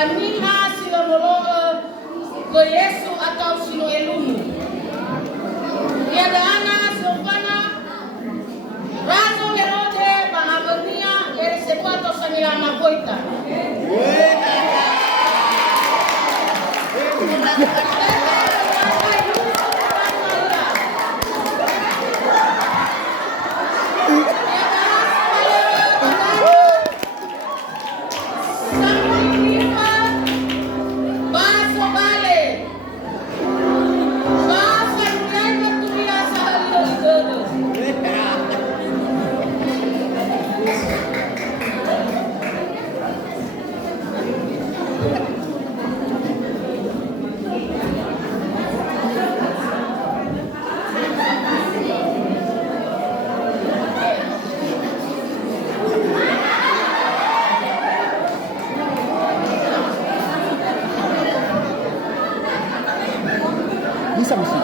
Baniha sila moloa ke Yesu atau sino elumu. Tiada ana sopana Razo Herode Bahagonia Eresebuato Sanilama Goita. Bisa musik.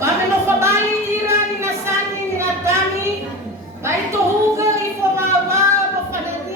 Pamelo fabali ira ni nasani ni atani, baito huga ifo baba, pafadani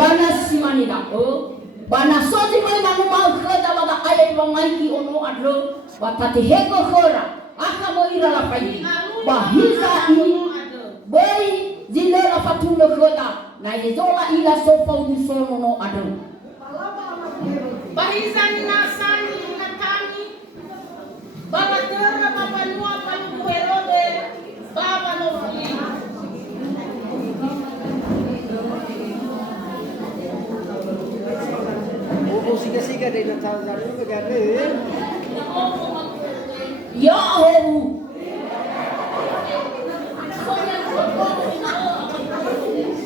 bana simani da bana soji mai manu mau khada baga ayai bangai ki ono adro batati heko khora aka mo ira la pai bahiza I boy zile la fatuna khada na yezola ila sofa udu sono no adro bahiza na sani na tani balatera baba nua palu Herode baba no fui siga-siga dari tahun-tahun itu bergaduh. Ya Allah.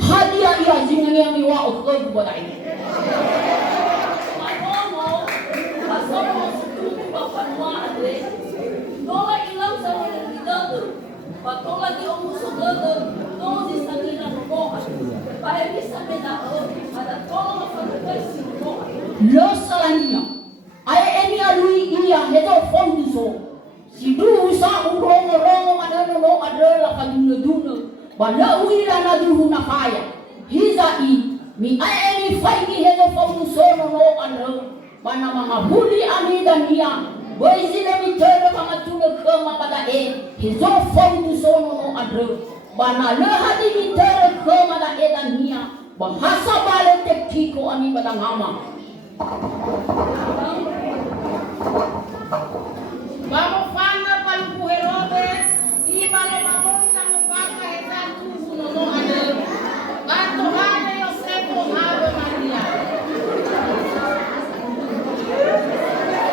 Hadiah ia jingan yang miwa ukul buat ini. Manomo, pasal masuk bapa nuah ada. Doa ilang sama yang tidak. Patol lagi om musuh ada. Doa di sana nopo. Pada bisa beda. Ada tolong apa terkait nopo. Lo salania. Ayah ini alui ia hedo fondu so. Si dulu sa urong mana no ada la kaduna. Bala uira na duhu na kaya. Hiza mi ayah ini faini hedo fondu so no ada. Bana mga huli ani dan ia. Boy sila mi tere mga tunag kama pada hizo fondu so no ada. Bana lehati mi tere kama da dan ia. Bahasa balik tektiko ani pada ngama. Vamos fana palu Herode I balo mamonta mupaka ezatu no ada bato hale Yosefo Ave Maria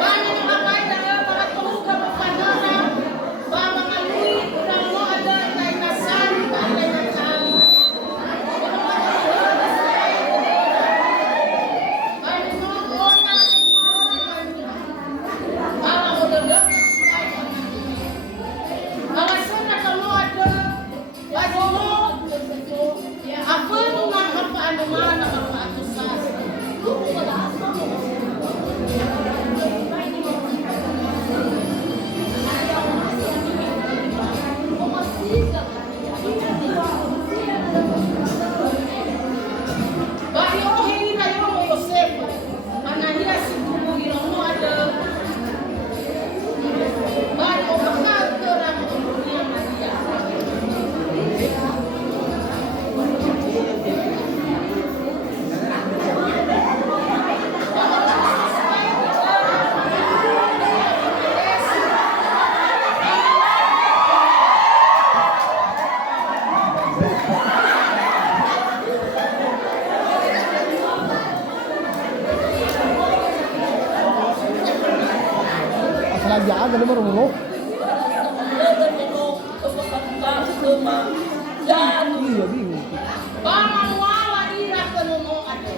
bani ni mabai da para tuka mafanana baba ngalui no ada na inasani bale na tani bani no ona ala ododa Alasana kalau ada wajib apa nungan apa anu mana apa atu sas. Bayo hini na yo Yosef. Anahira si tubuh irono ada. Bayo bakal terang dunia Maria. Asal aja ada nomor urut. Iya bingung. Bama wala ira kanono ada.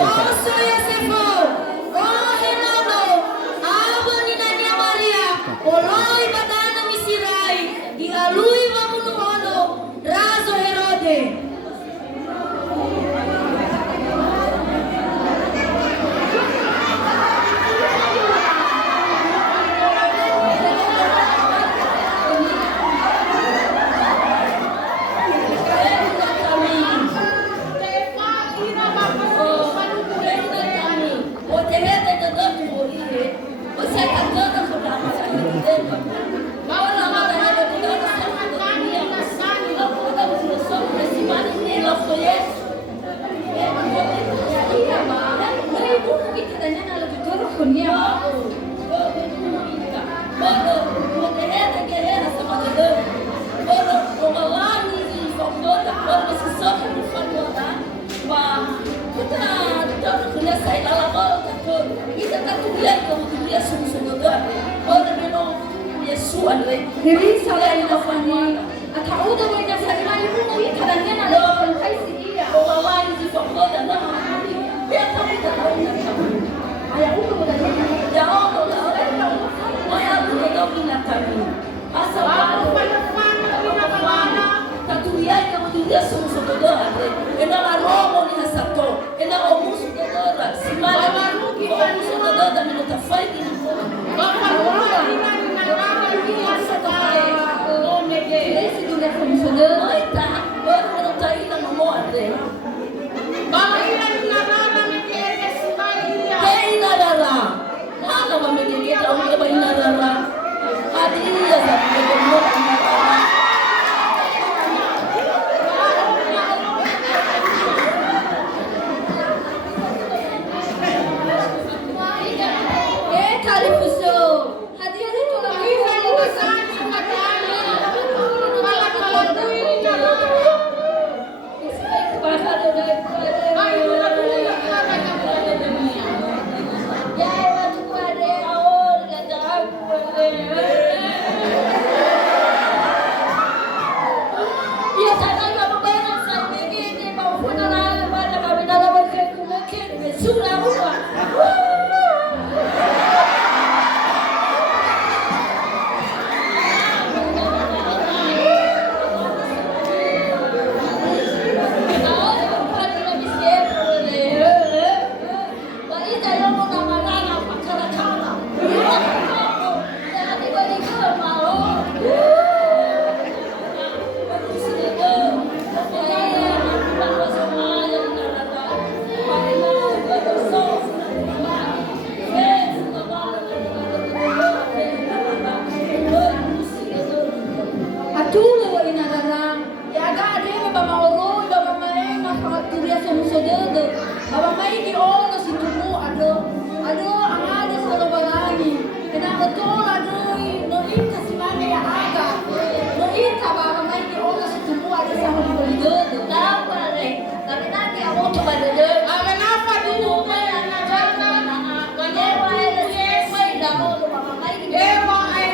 Oso Yosefo, oh Henano, abo ni Nania Maria, oloi badana misirai, dilalui mamunuono, razo Herode. Diri selain afani, atau udah banyak sekali mau ikannya nado penkai sih ya. Bawa ini foto dan nama ini. Biar kamu tahu ayah udah jauh tahu. Ayah udah tahu ini kami. Asal dia sumusudodo ade. Ena la romo ni hasato. Ena omusudodo simala ni omusudodo da minuta fight ni ko. Bapak ina nalala ni asatale. Nome de. Esse do sumusudodo ita. Baru ta ina mo ade. Bapak ina nalala ni kete simalia. Ina lala. Nala mamegegeta ungeba ina lala. Hadiria za kugomo ina lala. Ewa ay